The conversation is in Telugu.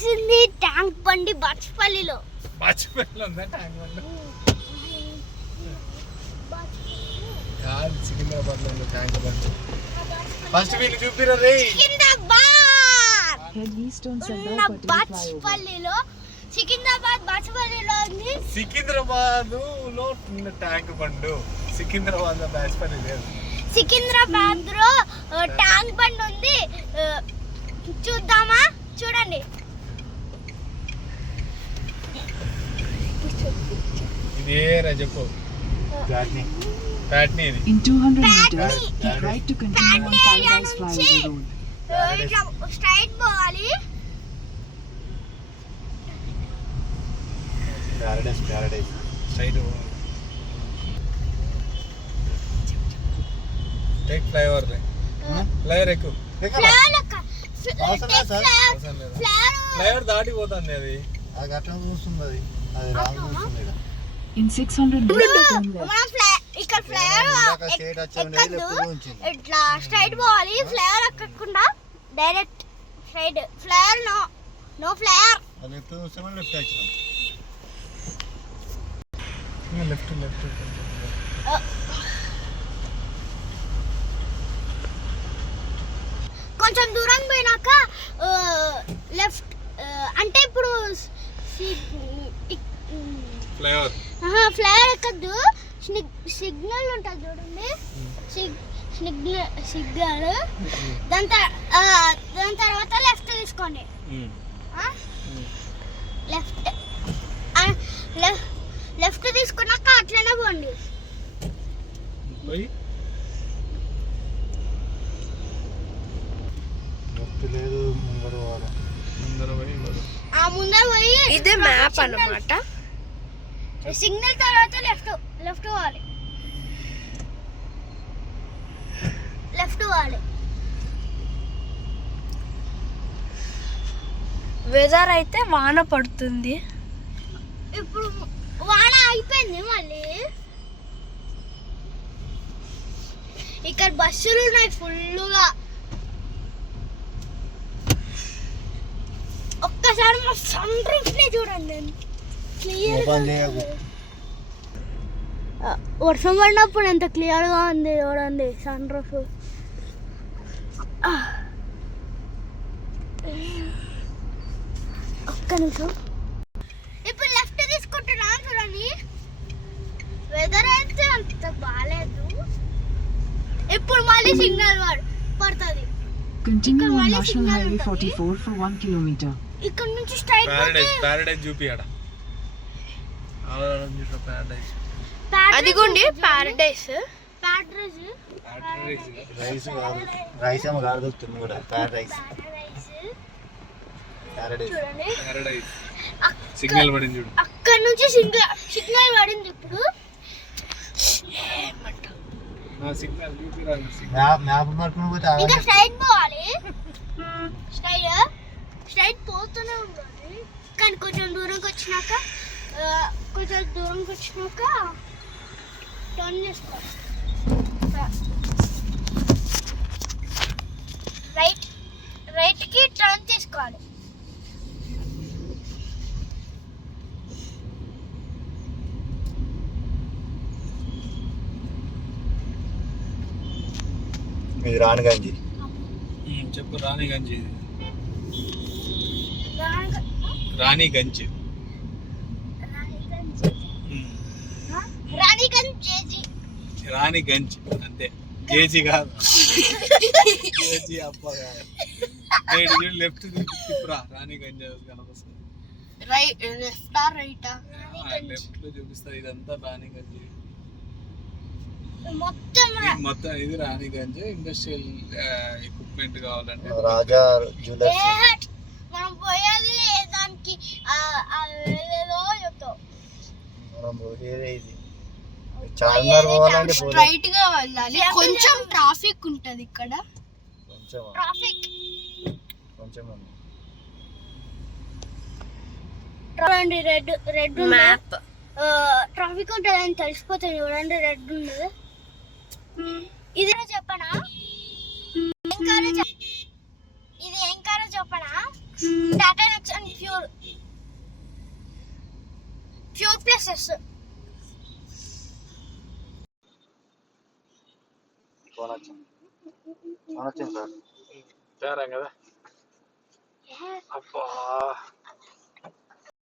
వేసింది ట్యాంక్ బండి బాచుపల్లిలో. ఉందా ట్యాంక్ బండి? సికింద్రాబాద్ లో ట్యాంక్ బండి. ఫస్ట్ వీళ్ళు చూపిరా రే. బాచుపల్లిలో సికింద్రాబాద్ బాచుపల్లిలో ఉంది. సికింద్రాబాద్ లో ఉన్న ట్యాంక్ బండు. సికింద్రాబాద్ లో బాచుపల్లి లేదు. సికింద్రాబాద్ లో ట్యాంక్ బండ్ ఉంది. చూద్దామా? చూడండి. ఇది ఏరా చెప్పు. ప్యాట్నీ ఇది. In 200 meters, keep right to continue on Paradise Flyover Road. Straight పోవాలి. Paradise straight take flyover flyover ఎక్కువ. ఫ్లైఓవర్ దాటిపోతుంది అది. అది అట్లా చూస్తుంది. అది రాంగ్ చూస్తుంది. In 600 meters, turn left. ఇక్కడ ఫ్లైఓవర్ ఇట్లా స్ట్రైట్ పోవాలి. ఫ్లైఓవర్ ఎక్కకుండా direct straight. Flyover no flyover. Left చూస్తామా? Left action. లెఫ్ట్ కొంచెం దూరం పోయినాక లెఫ్ట్ అంటే ఇప్పుడు ఫ్లైఓవర్ ఎక్కద్దు. సిగ్నల్ ఉంటుంది చూడండి. సిగ్నల్ దాని తర్వాత లెఫ్ట్ తీసుకోండి. లెఫ్ట్ తీసుకున్నాక అట్లనే పోండి. ముందర పోయి ఇదే మ్యాప్ అన్నమాట. సిగ్నల్ తర్వాత లెఫ్ట్ పోవాలి. వెదర్ అయితే వాన పడుతుంది. ఇప్పుడు వాన అయిపోయింది. మళ్ళీ ఇక్కడ బస్సులు ఉన్నాయి ఫుల్గా. ఒక్కసారి మా సన్ రూఫ్ ని చూడండి. వర్షం పడినప్పుడు ఎంత క్లియర్ గా ఉంది చూడండి సన్ రూఫ్. ఒక్క నిమిషం. ఇప్పుడు లెఫ్ట్ తీసుకుంటున్నా చూడండి. వెదర్ అయితే అంత బాగాలేదు. ఇప్పుడు మళ్ళీ సిగ్నల్ పడుతుంది. Continue on National Highway 44 for 1 kilometer. ఇక్కడ నుంచి స్ట్రైట్ ప్యారడైస్ చూపియాడ. అదిగోండి ప్యారడైస్. రైస్ ఏమో కాదు కూడా ప్యారడైస్. సిగ్నల్ పడింది చూడు. అక్కడ నుంచి సిగ్నల్ పడింది. ఇప్పుడు ఇంకా స్ట్రైట్ పోవాలి. స్ట్రైట్ పోతూనే ఉండాలి. కానీ కొంచెం దూరంకి వచ్చినాక టర్న్ చేసుకోవాలి. రైట్కి టర్న్ చేసుకోవాలి. ఇది రాణిగంజ్. చెప్పు రాణిగంజ్. రాణిగంజ్ రాణిగంజ్ అంతే. కేజీ కాదు. కేజీ అప్ప కాదు. లెఫ్ట్ తిప్పురా. రాణిగంజ్ కనిపిస్తుంది. లెఫ్ట్ లో చూపిస్తారు. ఇదంతా రాణిగంజ్. మొత్తం ఇది రాణిగంజ్. ఇండస్ట్రియల్ ఎక్విప్మెంట్ కావాలంటే రాజా జ్యువెలర్స్. మనం పోయేది దానికి చార్మినార్ పోవాలంటే స్ట్రైట్ గా వెళ్ళాలి. కొంచెం ట్రాఫిక్ ఉంటది ఇక్కడ. చూడండి రెడ్ మ్యాప్. ట్రాఫిక్ ఉంటుందని తెలిసిపోతుంది. చూడండి రెడ్ ఉన్నది. ఇది చెప్పనా? ఇది ఏం కారో చెప్పనా? Tata Nexon pure plus S. Phone వచ్చింది సార్. తయారా కదా అబ్బా